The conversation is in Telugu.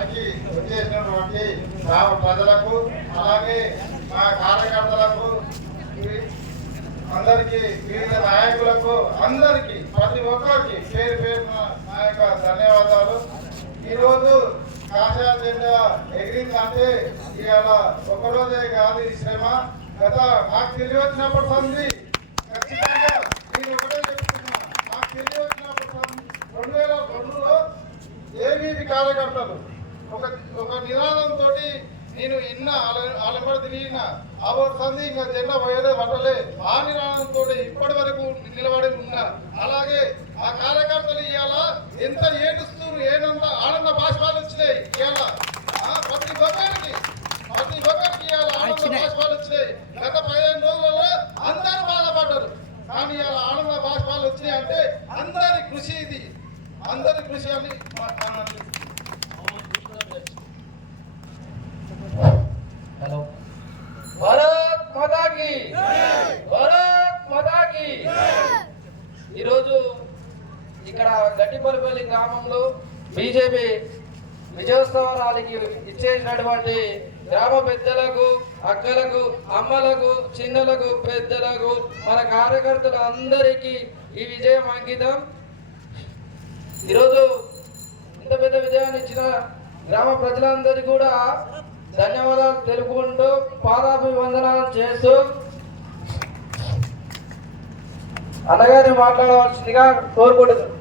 దానికి వచ్చేసినటువంటి గ్రామ ప్రజలకు అలాగే మా కార్యకర్తలకు అందరికీ వివిధ నాయకులకు అందరికీ ప్రతి ఒక్కరికి పేరు పేరున నా యొక్క ధన్యవాదాలు. ఈరోజు కాషాయ జెండా ఎగిరిందంటే ఇవాళ ఒక్కరోజే కాదు ఈ శ్రమ. నాకు తెలియవచ్చినప్పటి సంది ఖచ్చితంగా నేను ఒకటే చెప్తున్నా, నాకు తెలియవచ్చినప్పటి 2002లో ఏబీపీ కార్యకర్తలు ఒక నినాదంతో నేను ఆలపడి తిరిగిన సంది ఇంకా జెండా పోయేదే పట్టలే. ఆ నినాదంతో ఇప్పటి వరకు నిలబడి ఉన్నా. అలాగే ఆ కార్యకర్తలు ఇవాళ ఎంత ఏడుస్తూ ఏనంత ఆనంద బాష్పాలు వచ్చినాయి. ఇవాళ ప్రతి ఒక్కరికి ఇవాళ ఆనంద బాష్పాలు వచ్చినాయి. గత 15 రోజులలో అందరూ బాధపడ్డారు, కానీ ఇవాళ ఆనంద బాష్పాలు వచ్చినాయి అంటే అందరి కృషి ఇది, అందరి కృషి అని భారత్ మాతా కీ, భారత్ మాతా కీ. ఈరోజు ఇక్కడ గట్టిపల్లిపల్లి గ్రామంలో బీజేపీ విజయోత్సవ ర్యాలీకి ఇచ్చేసినటువంటి గ్రామ పెద్దలకు, అక్కలకు, అమ్మలకు, చిన్నలకు, పెద్దలకు, మన కార్యకర్తలు అందరికీ ఈ విజయం అంకితం. ఈరోజు ఇంత పెద్ద విజయాన్ని ఇచ్చిన గ్రామ ప్రజలందరికీ కూడా ధన్యవాదాలు తెలుపుకుంటూ పాదాభివందనాలు చేస్తూ అన్నగారిని మాట్లాడవలసిందిగా కోరుకుంటున్నాను.